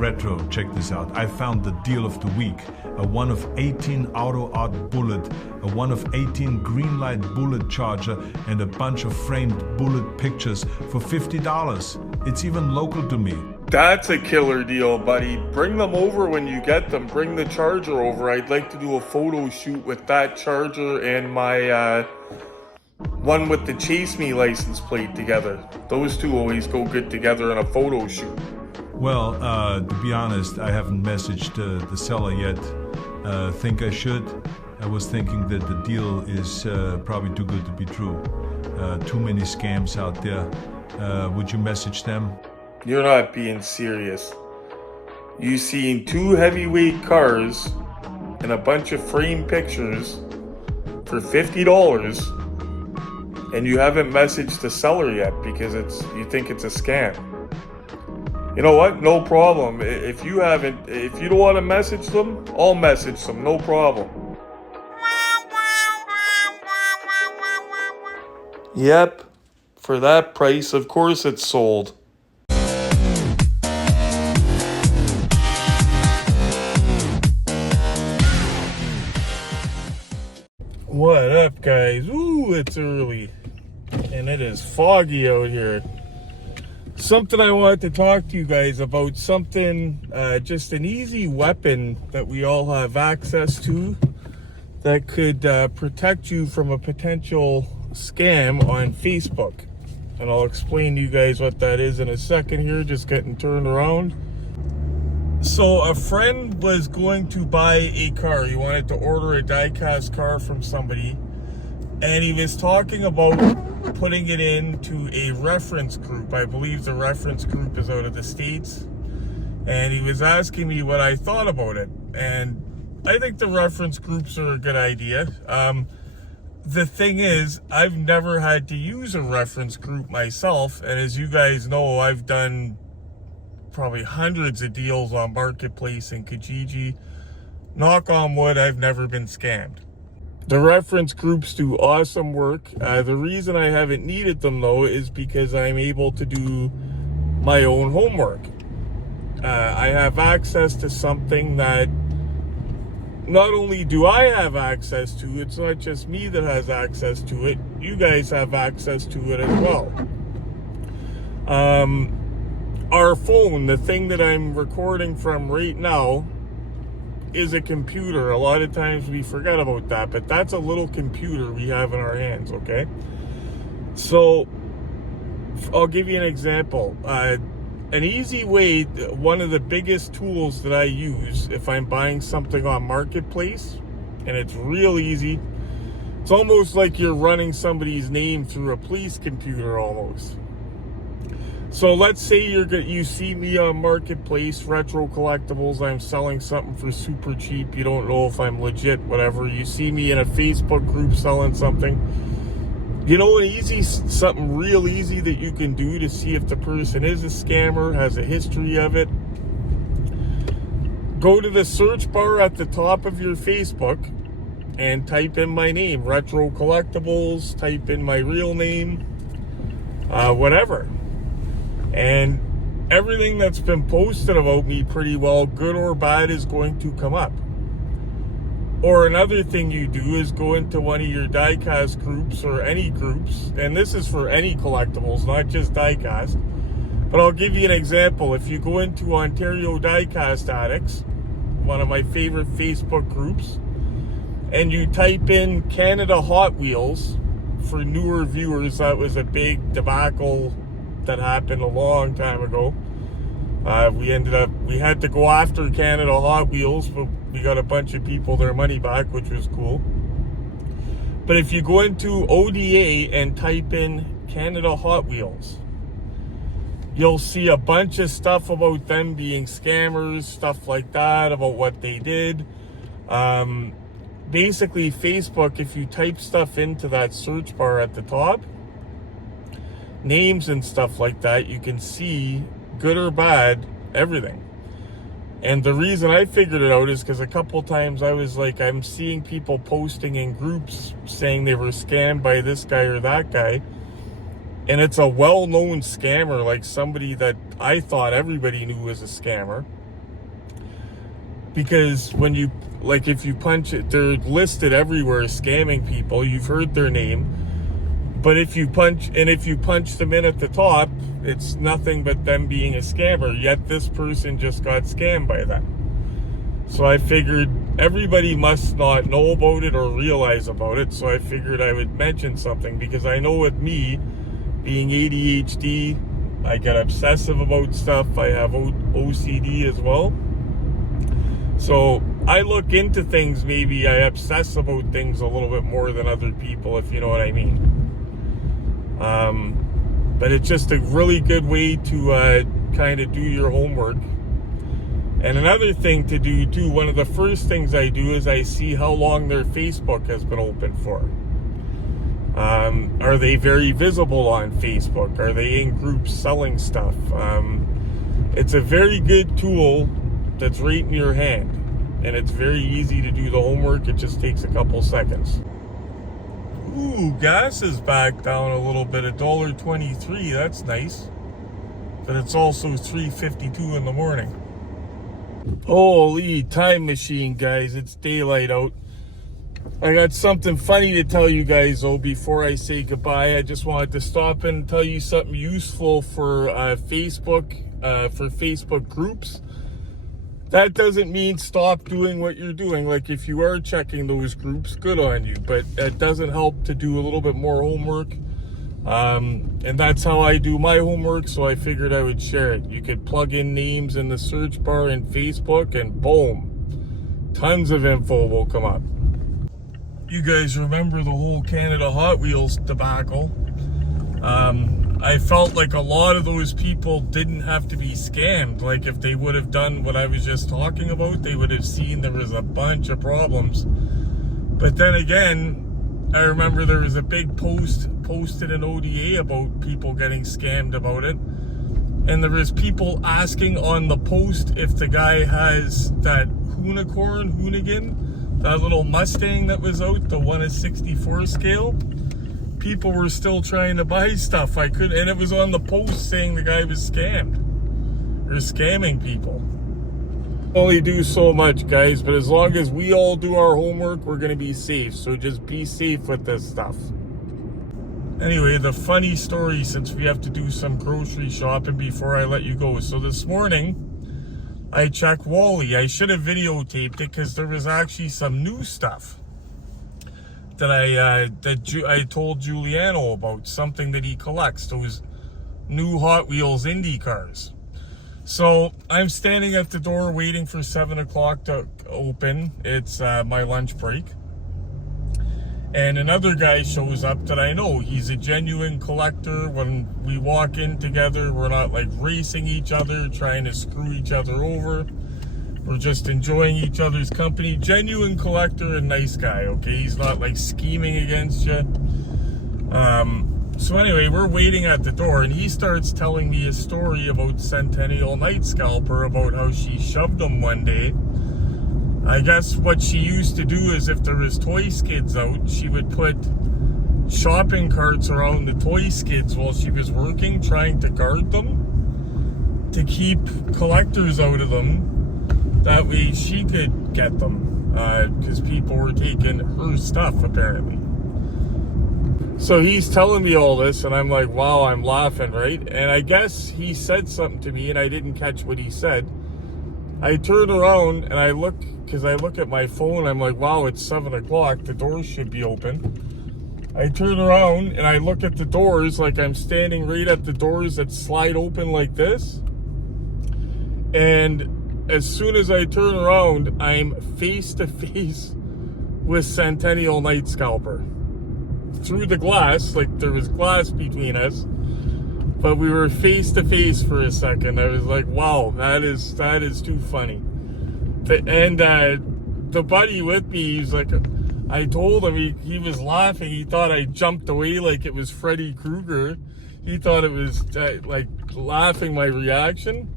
Retro, check this out. I found the deal of the week. A 1 of 18 Auto Art Bullet, a 1 of 18 Greenlight Bullet Charger, and a bunch of framed bullet pictures for $50. It's even local to me. That's a killer deal, buddy. Bring them over when you get them. Bring the charger over. I'd like to do a photo shoot with that charger and my one with the Chase Me license plate together. Those two always go good together in a photo shoot. Well, to be honest, I haven't messaged the seller yet. Think I should. I was thinking that the deal is probably too good to be true. Too many scams out there. Would you message them? You're not being serious. You seen two heavyweight cars and a bunch of framed pictures for $50, and you haven't messaged the seller yet because you think it's a scam. You know what? No problem. If you don't want to message them, I'll message them. No problem. Yep. For that price, of course it's sold. What up, guys? Ooh, it's early. And it is foggy out here. Something I wanted to talk to you guys about. Something, just an easy weapon that we all have access to that could protect you from a potential scam on Facebook. And I'll explain to you guys what that is in a second here, just getting turned around. So a friend was going to buy a car. He wanted to order a diecast car from somebody. And he was talking about putting it into a reference group. I believe the reference group is out of the States. And he was asking me what I thought about it. And I think the reference groups are a good idea. The thing is, I've never had to use a reference group myself. And as you guys know, I've done probably hundreds of deals on Marketplace and Kijiji. Knock on wood, I've never been scammed. The reference groups do awesome work. The reason I haven't needed them though is because I'm able to do my own homework. I have access to something that not only do I have access to, it's not just me that has access to it, you guys have access to it as well. Our phone, the thing that I'm recording from right now, is a computer. A lot of times we forget about that, but that's a little computer we have in our hands, okay? So, I'll give you an example. An easy way, one of the biggest tools that I use if I'm buying something on Marketplace, and it's real easy, it's almost like you're running somebody's name through a police computer almost. So let's say you see me on Marketplace, Retro Collectibles, I'm selling something for super cheap, you don't know if I'm legit, whatever. You see me in a Facebook group selling something. You know, something real easy that you can do to see if the person is a scammer, has a history of it. Go to the search bar at the top of your Facebook and type in my name, Retro Collectibles, type in my real name, whatever. And everything that's been posted about me pretty well, good or bad, is going to come up. Or another thing you do is go into one of your diecast groups or any groups, and this is for any collectibles, not just diecast. But I'll give you an example. If you go into Ontario Diecast Addicts, one of my favorite Facebook groups, and you type in Canada Hot Wheels, for newer viewers, that was a big debacle that happened a long time ago. We had to go after Canada Hot Wheels, but we got a bunch of people their money back, which was cool. But if you go into ODA and type in Canada Hot Wheels, you'll see a bunch of stuff about them being scammers, stuff like that, about what they did. Basically, Facebook, if you type stuff into that search bar at the top, names and stuff like that, you can see, good or bad, everything. And the reason I figured it out is because a couple times I was like, I'm seeing people posting in groups saying they were scammed by this guy or that guy. And it's a well-known scammer, like somebody that I thought everybody knew was a scammer. because when you, like, if you punch it, they're listed everywhere scamming people. You've heard their name. But if you punch them in at the top, it's nothing but them being a scammer. Yet this person just got scammed by them. So I figured everybody must not know about it or realize about it. So I figured I would mention something, because I know with me being ADHD, I get obsessive about stuff. I have OCD as well. So I look into things, maybe I obsess about things a little bit more than other people, if you know what I mean. But it's just a really good way to kind of do your homework. And another thing to do too, one of the first things I do is I see how long their Facebook has been open for. Are they very visible on Facebook? Are they in groups selling stuff? It's a very good tool that's right in your hand, and it's very easy to do the homework. It just takes a couple seconds. Ooh, gas is back down a little bit, $1.23. That's nice, but it's also 3:52 in the morning. Holy time machine, guys. It's daylight out. I got something funny to tell you guys, though, before I say goodbye. I just wanted to stop in and tell you something useful for Facebook groups. That doesn't mean stop doing what you're doing. Like, if you are checking those groups, good on you. But it doesn't help to do a little bit more homework. And that's how I do my homework, so I figured I would share it. You could plug in names in the search bar in Facebook, and boom, tons of info will come up. You guys remember the whole Canada Hot Wheels debacle? I felt like a lot of those people didn't have to be scammed. Like, if they would have done what I was just talking about, they would have seen there was a bunch of problems. But then again, I remember there was a big post posted in ODA about people getting scammed about it. And there was people asking on the post if the guy has that Hoonigan, that little Mustang that was out, the 1/64 scale. People were still trying to buy stuff. And it was on the post saying the guy was scammed or scamming people. Only do so much, guys, but as long as we all do our homework, we're going to be safe. So just be safe with this stuff. Anyway, the funny story, since we have to do some grocery shopping before I let you go. So this morning, I checked Wally. I should have videotaped it, because there was actually some new stuff that I told Giuliano about, something that he collects, those new Hot Wheels Indy cars. So I'm standing at the door waiting for 7 o'clock to open. It's my lunch break. And another guy shows up that I know. He's a genuine collector. When we walk in together, we're not like racing each other, trying to screw each other over. We're just enjoying each other's company. Genuine collector and nice guy, okay? He's not like scheming against you. So anyway, we're waiting at the door, and he starts telling me a story about Centennial Night Scalper, about how she shoved him one day. I guess what she used to do is, if there was toy skids out, she would put shopping carts around the toy skids while she was working, trying to guard them, to keep collectors out of them. That way she could get them, because people were taking her stuff, apparently. So he's telling me all this, and I'm like, wow, I'm laughing, right? And I guess he said something to me, and I didn't catch what he said. I turn around, and I look, because I look at my phone, I'm like, wow, it's 7 o'clock, the doors should be open. I turn around, and I look at the doors, like I'm standing right at the doors that slide open like this. And as soon as I turn around, I'm face to face with Centennial Night Scalper. Through the glass, like there was glass between us, but we were face to face for a second. I was like, wow, that is too funny. And the buddy with me, he's like, I told him, he was laughing. He thought I jumped away like it was Freddy Krueger. He thought it was like laughing my reaction.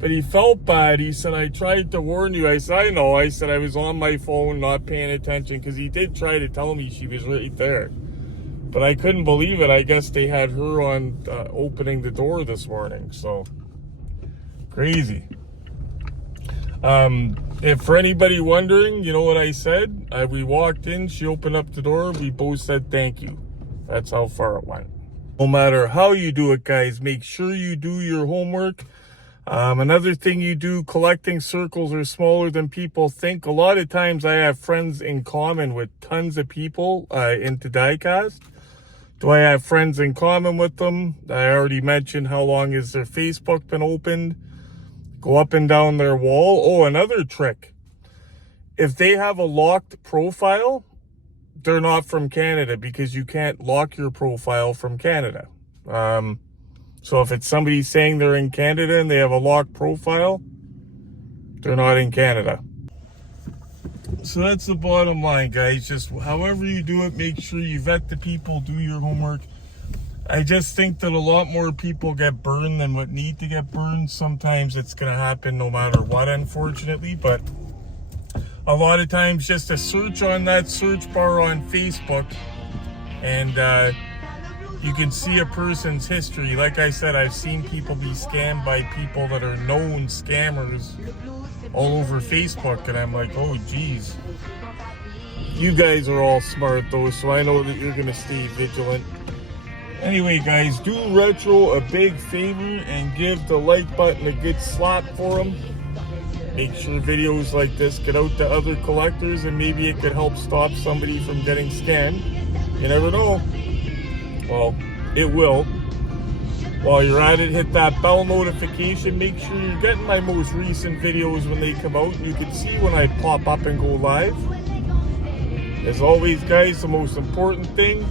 But he felt bad. He said, I tried to warn you. I said, I know. I said, I was on my phone, not paying attention, because he did try to tell me she was right there. But I couldn't believe it. I guess they had her on opening the door this morning. So, crazy. If for anybody wondering, you know what I said? We walked in, she opened up the door, we both said thank you. That's how far it went. No matter how you do it, guys, make sure you do your homework. Another thing you do, collecting circles are smaller than people think. A lot of times I have friends in common with tons of people into diecast. Do I have friends in common with them? I already mentioned how long has their Facebook been opened. Go up and down their wall. Oh, another trick. If they have a locked profile, they're not from Canada because you can't lock your profile from Canada. So if it's somebody saying they're in Canada and they have a locked profile, they're not in Canada. So that's the bottom line, guys. Just however you do it, make sure you vet the people, do your homework. I just think that a lot more people get burned than what need to get burned. Sometimes it's going to happen no matter what, unfortunately. But a lot of times just a search on that search bar on Facebook and you can see a person's history. Like I said, I've seen people be scammed by people that are known scammers all over Facebook, and I'm like, oh geez. You guys are all smart though, so I know that you're gonna stay vigilant. Anyway, guys, do Retro a big favor and give the like button a good slap for them. Make sure videos like this get out to other collectors, and maybe it could help stop somebody from getting scammed. You never know. Well, it will. While you're at it, hit that bell notification. Make sure you're getting my most recent videos when they come out. You can see when I pop up and go live. As always, guys, the most important thing,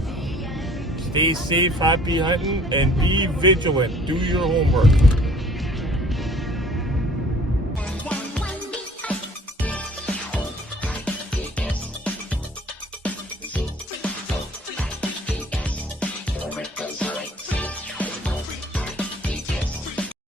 stay safe, happy hunting, and be vigilant. Do your homework.